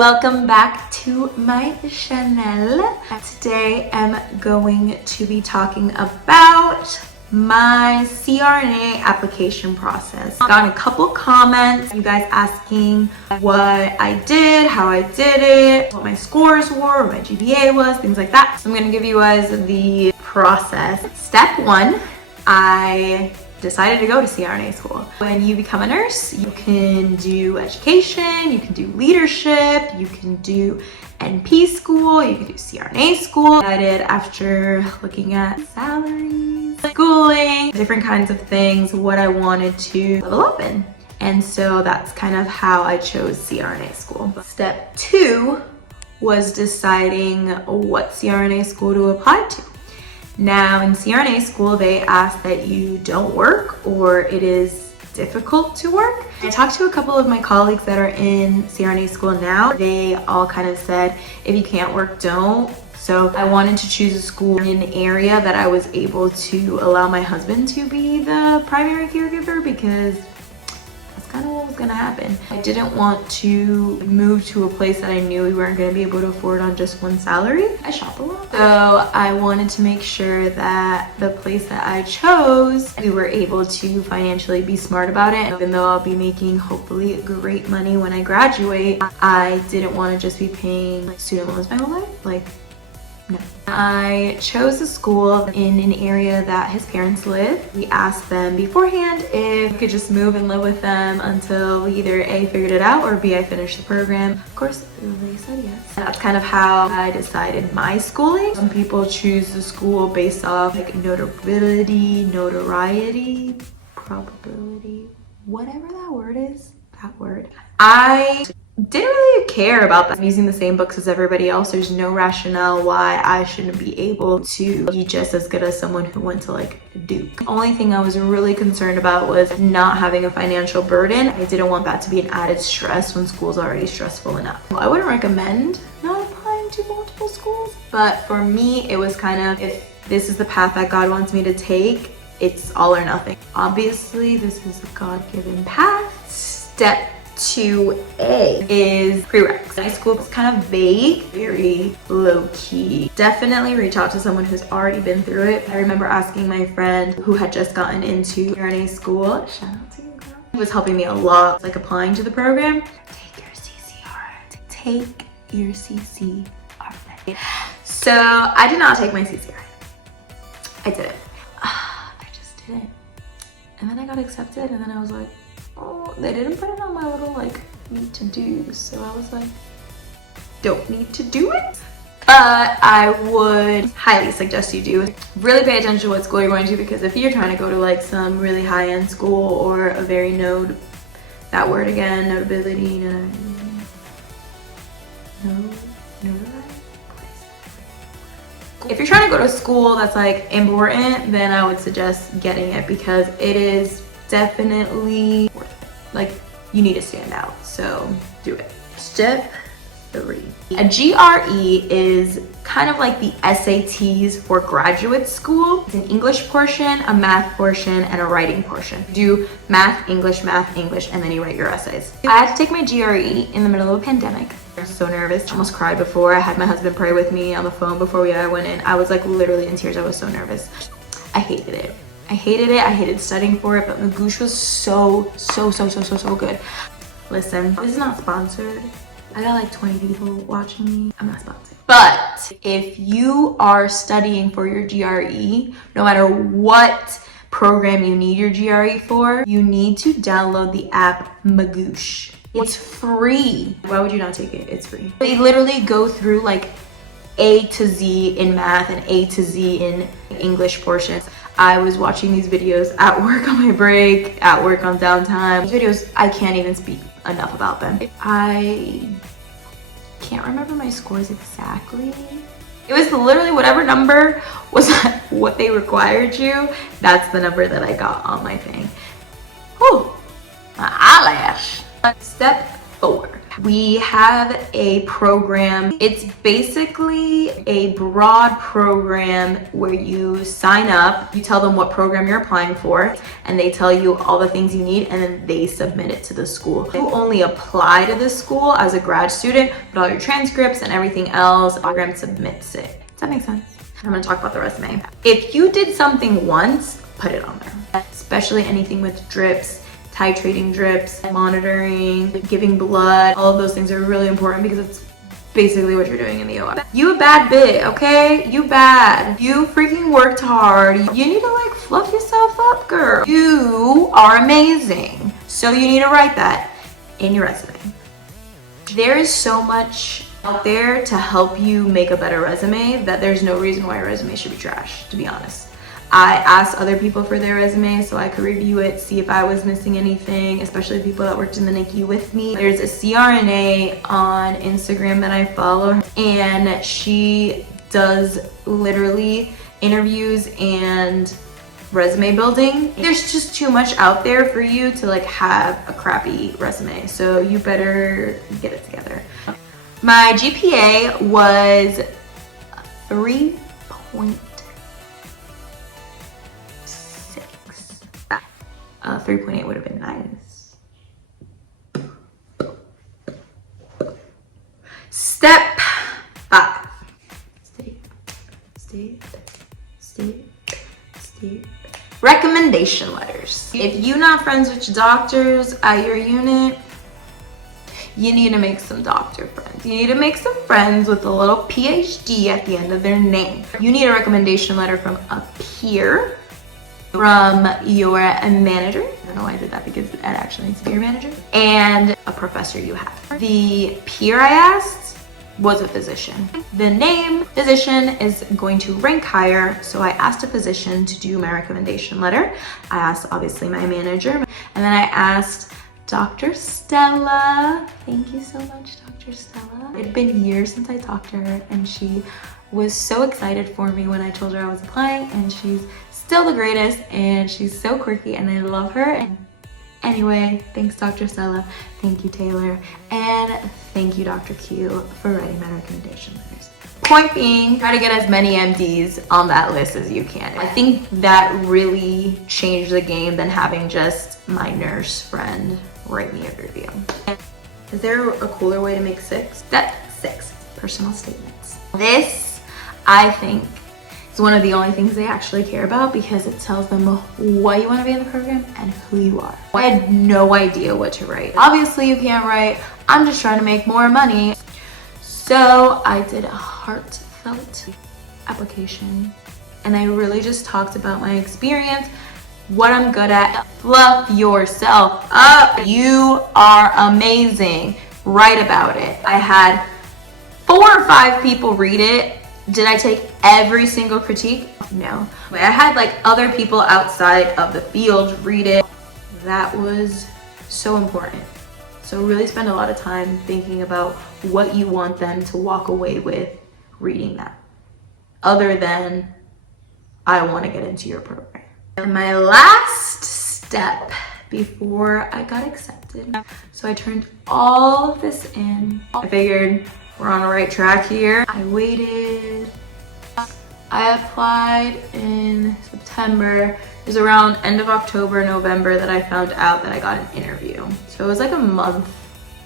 Welcome back to my channel. Today I'm going to be talking about my CRNA application process. I got a couple comments, you guys asking what I did, how I did it, what my scores were, what my GPA was, things like that. So I'm going to give you guys the process. Step 1, I decided to go to CRNA school. When you become a nurse, you can do education, you can do leadership, you can do NP school, you can do CRNA school. I did after looking at salaries, schooling, different kinds of things, what I wanted to level up in. And so that's kind of how I chose CRNA school. Step 2 was deciding what CRNA school to apply to. Now in CRNA school, they ask that you don't work or it is difficult to work. I talked to a couple of my colleagues that are in CRNA school now. They all kind of said, if you can't work, don't. So I wanted to choose a school in an area that I was able to allow my husband to be the primary caregiver, because that's kind of what was gonna happen. I didn't want to move to a place that I knew we weren't gonna be able to afford on just one salary. I shop a lot. So I wanted to make sure that the place that I chose, we were able to financially be smart about it. Even though I'll be making hopefully great money when I graduate, I didn't want to just be paying student loans my whole life. No. I chose a school in an area that his parents live. We asked them beforehand if we could just move and live with them until we either A, figured it out, or B, I finished the program. Of course, they said yes. That's kind of how I decided my schooling. Some people choose the school based off like notability, notoriety, probability, whatever that word is, that word. I didn't really care about that. I'm using the same books as everybody else. There's no rationale why I shouldn't be able to be just as good as someone who went to like Duke. The only thing I was really concerned about was not having a financial burden. I didn't want that to be an added stress when school's already stressful enough. I wouldn't recommend not applying to multiple schools, but for me it was kind of, if this is the path that God wants me to take, it's all or nothing. Obviously this is a God-given path. Step 2A is prereqs. High school is kind of vague, very low-key. Definitely reach out to someone who's already been through it. I remember asking my friend who had just gotten into CRNA school, shout out to you girl, he was helping me a lot, like applying to the program. Take your CCR. Take your CCR. So I did not take my CCR. I didn't. I just didn't. And then I got accepted, and then I was like, oh, they didn't put it on my little like need to do, so I was like, don't need to do it. But I would highly suggest you do. Really pay attention to what school you're going to, because if you're trying to go to like some really high-end school or a very that word again, notability, if you're trying to go to school that's like important, then I would suggest getting it, because it is definitely worth it. Like, you need to stand out, so do it. Step 3. A GRE is kind of like the SATs for graduate school. It's an English portion, a math portion, and a writing portion. You do math, English, and then you write your essays. I had to take my GRE in the middle of a pandemic. I was so nervous. I almost cried before. I had my husband pray with me on the phone before I went in. I was like literally in tears. I was so nervous. I hated it. I hated studying for it, but Magoosh was so good. Listen, this is not sponsored. I got like 20 people watching me. I'm not sponsored. But if you are studying for your GRE, no matter what program you need your GRE for, you need to download the app Magoosh. It's free. Why would you not take it? It's free. They literally go through like A to Z in math and A to Z in English portions. I was watching these videos at work on my break, at work on downtime. These videos, I can't even speak enough about them. I can't remember my scores exactly. It was literally whatever number was what they required you. That's the number that I got on my thing. Whew, my eyelash. Step 4. We have a program. It's basically a broad program where you sign up, you tell them what program you're applying for, and they tell you all the things you need, and then they submit it to the school. You only apply to the school as a grad student, but all your transcripts and everything else, the program submits it. Does that make sense? I'm gonna talk about the resume. If you did something once, put it on there. Especially anything with drips, titrating drips, monitoring, giving blood. All of those things are really important because it's basically what you're doing in the OR. You a bad bit, okay? You bad. You freaking worked hard. You need to like fluff yourself up, girl. You are amazing. So you need to write that in your resume. There is so much out there to help you make a better resume that there's no reason why your resume should be trash, to be honest. I asked other people for their resumes so I could review it, see if I was missing anything, especially people that worked in the NICU with me. There's a CRNA on Instagram that I follow, and she does literally interviews and resume building. There's just too much out there for you to like have a crappy resume, so you better get it together. My GPA was 3.6. 3.8 would have been nice. Step 5. Step. Recommendation letters. If you're not friends with your doctors at your unit, you need to make some doctor friends. You need to make some friends with a little PhD at the end of their name. You need a recommendation letter from a peer, from your manager. I don't know why I did that because it actually needs to be your manager, and a professor you have. The peer I asked was a physician. The name physician is going to rank higher, so I asked a physician to do my recommendation letter. I asked obviously my manager, and then I asked Dr. Stella. Thank you so much, Dr. Stella. It had been years since I talked to her, and she was so excited for me when I told her I was applying, and she's still the greatest, and she's so quirky, and I love her. And anyway, thanks Dr. Stella, thank you Taylor, and thank you Dr. Q for writing my recommendation letters. Point being, try to get as many MDs on that list as you can. I think that really changed the game than having just my nurse friend write me a review. Is there a cooler way to make 6? Step 6, personal statements. This, I think, is one of the only things they actually care about because it tells them why you want to be in the program and who you are. I had no idea what to write. Obviously you can't write, I'm just trying to make more money. So I did a heartfelt application, and I really just talked about my experience, what I'm good at. Fluff yourself up. You are amazing. Write about it. I had 4 or 5 people read it. Did I take every single critique? No. I had like other people outside of the field read it. That was so important. So really spend a lot of time thinking about what you want them to walk away with reading that, other than I want to get into your program. And my last step before I got accepted, so I turned all of this in. I figured we're on the right track here. I waited. I applied in September. It was around end of October, November that I found out that I got an interview. So it was like a month,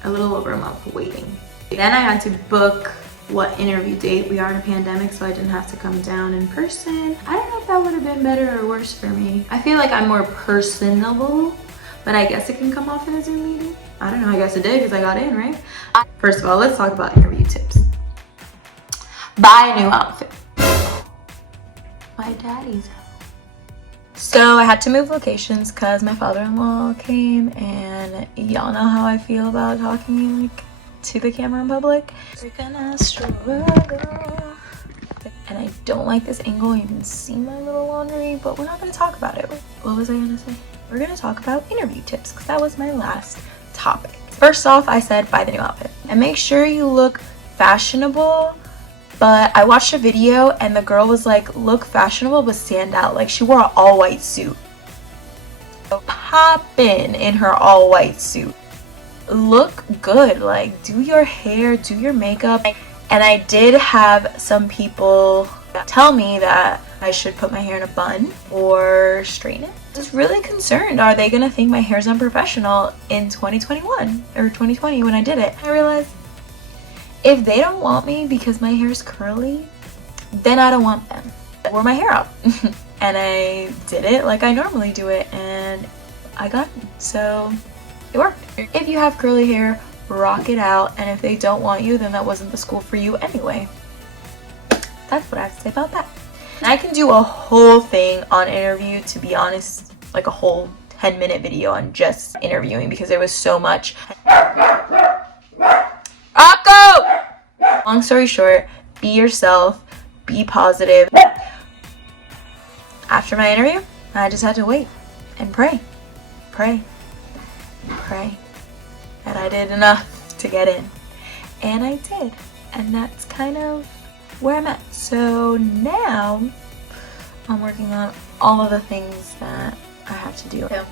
a little over a month waiting. Then I had to book what interview date. We are in a pandemic, so I didn't have to come down in person. I don't know if that would have been better or worse for me. I feel like I'm more personable, but I guess it can come off in a Zoom meeting. I don't know, I guess it did because I got in, right? First of all, let's talk about interview tips. Buy a new outfit. My daddy's house. So I had to move locations because my father-in-law came, and y'all know how I feel about talking like to the camera in public. We're gonna struggle. And I don't like this angle. You can see my little laundry, but we're not gonna talk about it. What was I gonna say? We're gonna talk about interview tips because that was my last topic. First off, I said buy the new outfit and make sure you look fashionable. But I watched a video and the girl was like, look fashionable but stand out. Like she wore an all white suit. Poppin' in her all white suit. look good. Like, do your hair, do your makeup. And I did have some people tell me that I should put my hair in a bun or straighten it. I was really concerned, are they gonna think my hair's unprofessional in 2021 or 2020 when I did it? I realized if they don't want me because my hair's curly, then I don't want them. I wore my hair out. And I did it like I normally do it, and I got it. So it worked. If you have curly hair, rock it out, and if they don't want you, then that wasn't the school for you anyway. That's what I have to say about that. And I can do a whole thing on interview, to be honest, like a whole 10-minute video on just interviewing, because there was so much. Rocco! Long story short, be yourself, be positive. After my interview, I just had to wait and pray that I did enough to get in. And I did. And that's kind of where I'm at. So now I'm working on all of the things that I have to do. So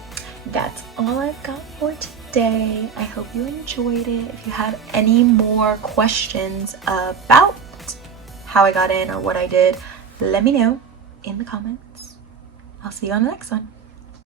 that's all I've got for today. I hope you enjoyed it. If you have any more questions about how I got in or what I did, let me know in the comments. I'll see you on the next one.